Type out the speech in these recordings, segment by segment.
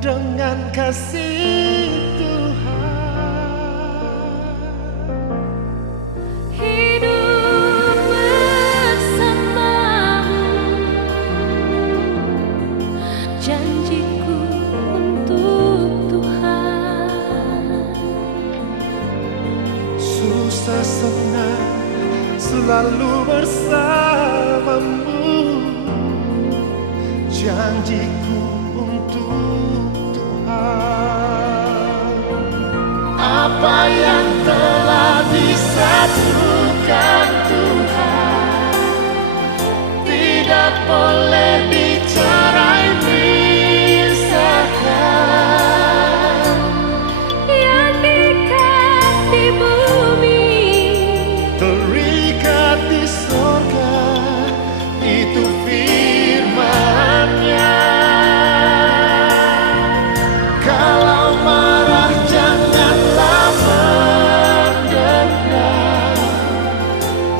dengan kasih Tuhan. Hidup bersamamu, janjiku untuk Tuhan. Susah senang selalu bersamamu, janjiku untuk Tuhan. Apa yang telah disatukan Tuhan tidak boleh dicerai pisahkan. Yang diikat di bumi, Terikat di sorga, itu firman-Nya. Kalau marah janganlah mendendam,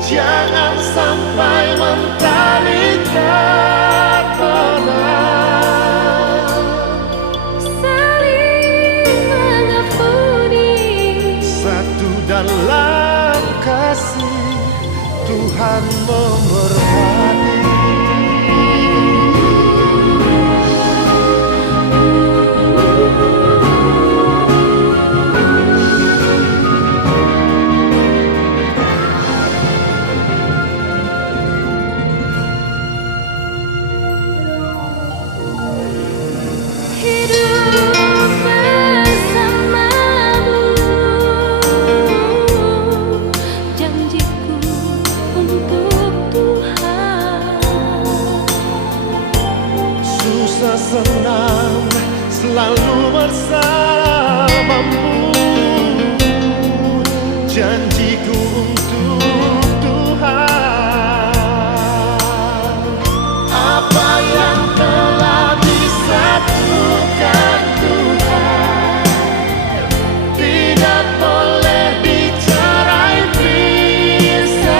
jangan sampai mentari terbenam. saling mengampuni, Satu dalam kasih, Tuhan memberkati. hidup bersamamu, janjiku untuk Tuhan. Susah senang selalu bersamamu, janjiku untuk Tuhan. Apa yang telah disatukan Tuhan tidak boleh dicerai pisahkan.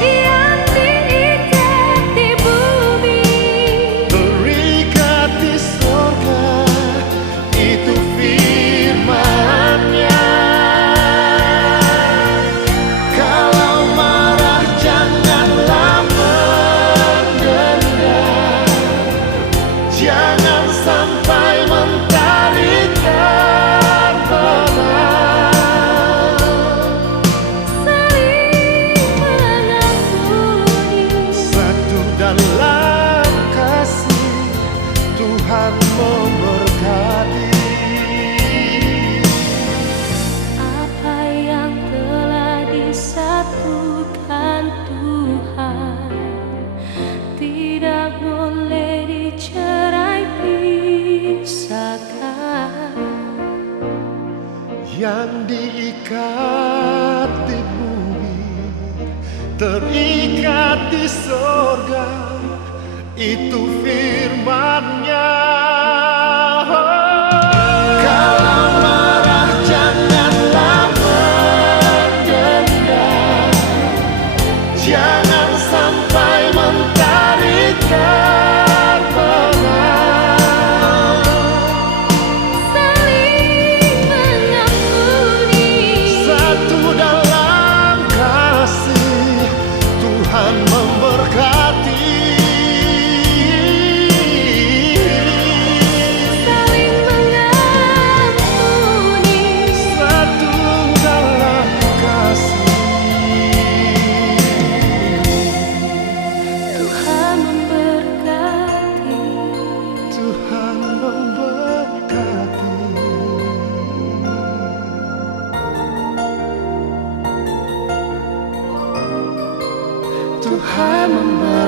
Yang diikat di bumi, Terikat di sorga, itu firman-Nya. Kalau marah janganlah mendendam, jangan sampai mentari terbenam. saling mengampuni, Satu dalam kasih, Tuhan memberkati. apa yang telah disatukan Tuhan tidak boleh dicerai pisahkan. Yang diikat di bumi, terikat di sorga, itu firman-Nya. Kalau marah janganlah mendendam, jangan sampai mentari terbenam. Saling mengampuni, Satu dalam kasih, Tuhan memberkati. saling mengampuni, Satu dalam kasih, Tuhan memberkati. Tuhan memberkati. Tuhan memberkati.